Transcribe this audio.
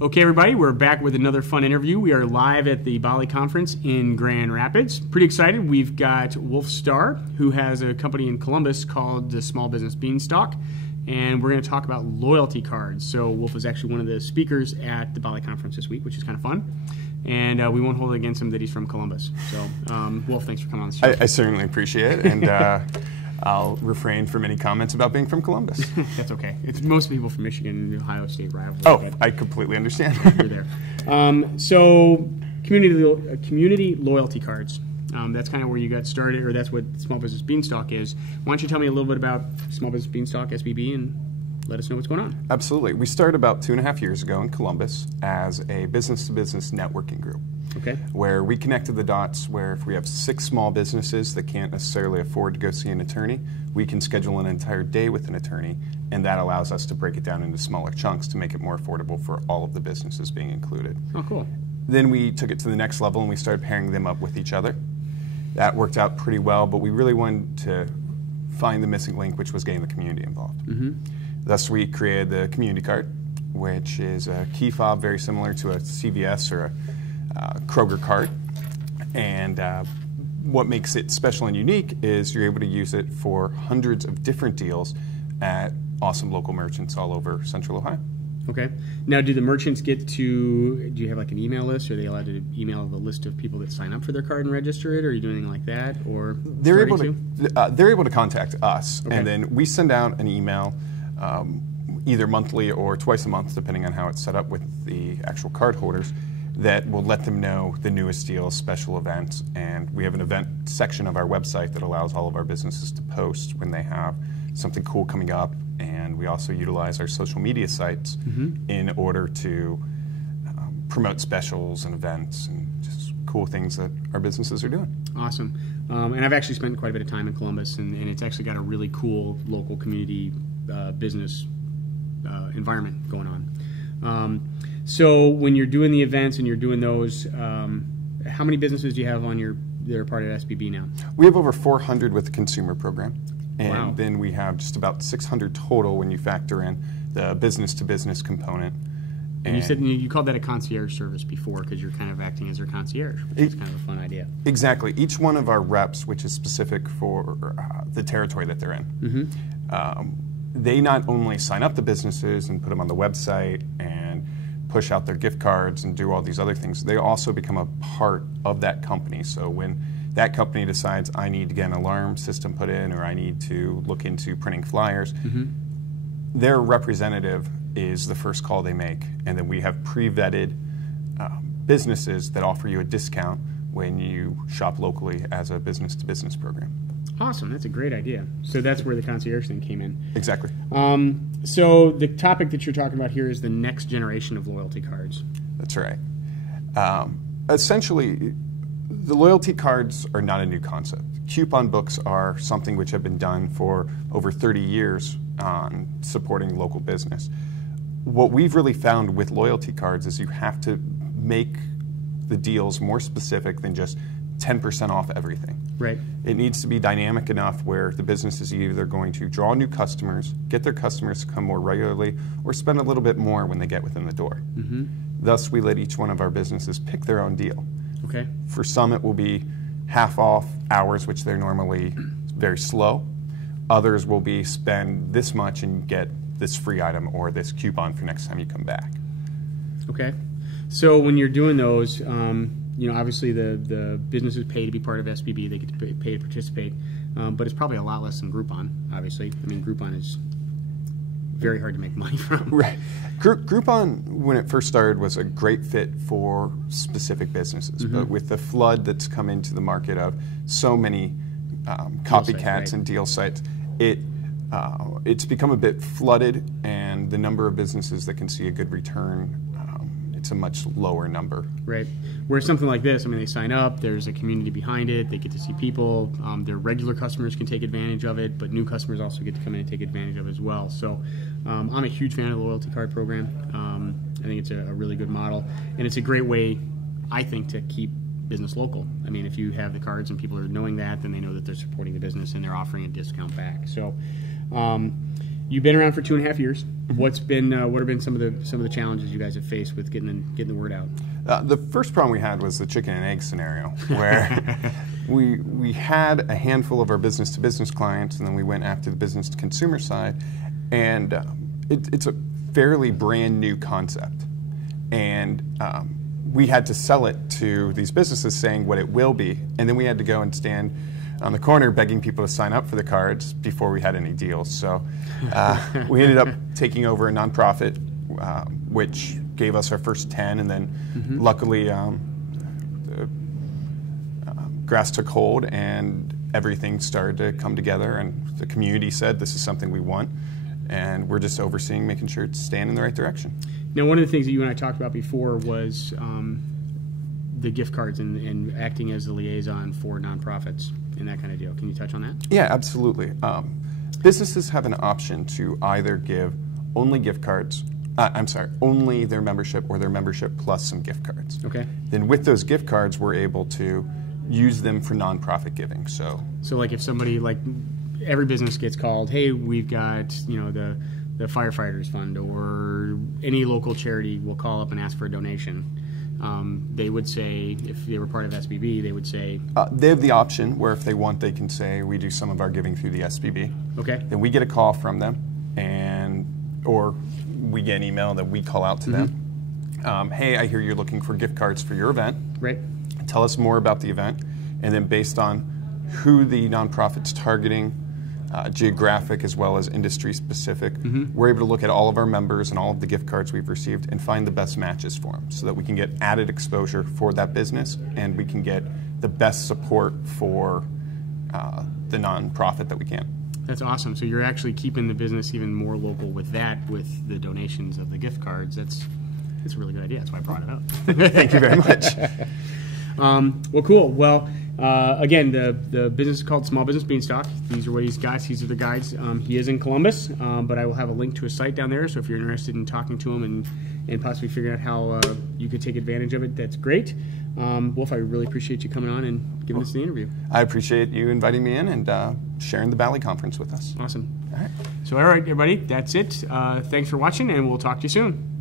Okay, everybody, we're back with another fun interview. We are live at the Bali Conference in Grand Rapids. Pretty excited. We've got Wolff Starr, who has a company in Columbus called the Small Business Beanstalk, and we're going to talk about loyalty cards. So Wolff is actually one of the speakers at the Bali Conference this week, which is kind of fun. And we won't hold it against him that he's from Columbus. So, Wolff, thanks for coming on the show. I certainly appreciate it, and I'll refrain from any comments about being from Columbus. That's okay. It's most people from Michigan and Ohio State rivalry. Oh, I completely understand. You're there. So, community loyalty cards. That's kind of where you got started, or that's what Small Business Beanstalk is. Why don't you tell me a little bit about Small Business Beanstalk, SBB, and let us know what's going on. Absolutely. We started about 2.5 years ago in Columbus as a business-to-business networking group. Okay. Where we connected the dots where if we have 6 small businesses that can't necessarily afford to go see an attorney, we can schedule an entire day with an attorney, and that allows us to break it down into smaller chunks to make it more affordable for all of the businesses being included. Oh, cool. Then we took it to the next level and we started pairing them up with each other. That worked out pretty well, but we really wanted to find the missing link, which was getting the community involved. Mm-hmm. Thus, we created the community card, which is a key fob very similar to a CVS or a Kroger card. And what makes it special and unique is you're able to use it for hundreds of different deals at awesome local merchants all over Central Ohio. Okay. Now, do the merchants get to, do you have like an email list? Are they allowed to email the list of people that sign up for their card and register it? Or are you doing anything like that? Or they're able to contact us, okay. And then we send out an email either monthly or twice a month, depending on how it's set up with the actual card holders, that will let them know the newest deals, special events, and we have an event section of our website that allows all of our businesses to post when they have something cool coming up, and we also utilize our social media sites in order to promote specials and events and just cool things that our businesses are doing. Awesome. And I've actually spent quite a bit of time in Columbus, and it's actually got a really cool local community business environment going on. So when you're doing the events and you're doing those, how many businesses do you have on that are part of SBB now? We have over 400 with the consumer program. And wow. Then we have just about 600 total when you factor in the business-to-business component. And you said you called that a concierge service before because you're kind of acting as their concierge, which is kind of a fun idea. Exactly. Each one of our reps, which is specific for the territory that they're in, they not only sign up the businesses and put them on the website and push out their gift cards and do all these other things, they also become a part of that company. So when that company decides I need to get an alarm system put in or I need to look into printing flyers, their representative is the first call they make. And then we have pre-vetted businesses that offer you a discount when you shop locally as a business-to-business program. Awesome. That's a great idea. So that's where the concierge thing came in. Exactly. So the topic that you're talking about here is the next generation of loyalty cards. That's right. Essentially, the loyalty cards are not a new concept. Coupon books are something which have been done for over 30 years on supporting local business. What we've really found with loyalty cards is you have to make the deals more specific than just 10% off everything. Right. It needs to be dynamic enough where the business is either going to draw new customers, get their customers to come more regularly, or spend a little bit more when they get within the door. Thus, we let each one of our businesses pick their own deal. Okay. For some, it will be half off hours, which they're normally very slow. Others will be spend this much and get this free item or this coupon for next time you come back. Okay. So when you're doing those, obviously the businesses pay to be part of SBB. They get to pay to participate, but it's probably a lot less than Groupon, obviously. I mean, Groupon is very hard to make money from. Right. Groupon, when it first started, was a great fit for specific businesses, but with the flood that's come into the market of so many copycats and deal sites, it's become a bit flooded, and the number of businesses that can see a good return, it's a much lower number. Right. Whereas something like this, I mean, they sign up, there's a community behind it, they get to see people, their regular customers can take advantage of it, but new customers also get to come in and take advantage of it as well. So I'm a huge fan of the loyalty card program. I think it's a really good model, and it's a great way, I think, to keep business local. I mean, if you have the cards and people are knowing that, then they know that they're supporting the business and they're offering a discount back. So You've been around for 2.5 years. What have been some of the challenges you guys have faced with getting the word out? The first problem we had was the chicken and egg scenario, where we had a handful of our business-to-business clients, and then we went after the business-to-consumer side, and it's a fairly brand new concept, and we had to sell it to these businesses saying what it will be, and then we had to go and stand on the corner begging people to sign up for the cards before we had any deals. So we ended up taking over a nonprofit, which gave us our first 10, and then luckily the grass took hold and everything started to come together, and the community said this is something we want, and we're just overseeing, making sure it's staying in the right direction. Now, one of the things that you and I talked about before was the gift cards and acting as the liaison for nonprofits and that kind of deal. Can you touch on that? Yeah, absolutely. Businesses have an option to either give only gift cards, only their membership or their membership plus some gift cards. Okay. Then with those gift cards, we're able to use them for nonprofit giving. So like if somebody, like every business gets called, hey, we've got, the firefighters fund, or any local charity will call up and ask for a donation. They would say, if they were part of SBB, they would say... they have the option where if they want, they can say, we do some of our giving through the SBB. Okay. Then we get a call from them, or we get an email that we call out to them. Hey, I hear you're looking for gift cards for your event. Right. Tell us more about the event. And then based on who the nonprofit's targeting, geographic as well as industry specific, we're able to look at all of our members and all of the gift cards we've received and find the best matches for them so that we can get added exposure for that business and we can get the best support for the nonprofit that we can. That's awesome. So you're actually keeping the business even more local with the donations of the gift cards. That's a really good idea. That's why I brought it up. Thank you very much. Well, cool. Well, again, the business is called Small Business Beanstalk. These are what he's got. These are the guides. He is in Columbus, but I will have a link to his site down there. So if you're interested in talking to him and possibly figuring out how you could take advantage of it, that's great. Wolff, I really appreciate you coming on and giving us the interview. I appreciate you inviting me in and sharing the Bally Conference with us. Awesome. All right. So, all right, everybody, that's it. Thanks for watching, and we'll talk to you soon.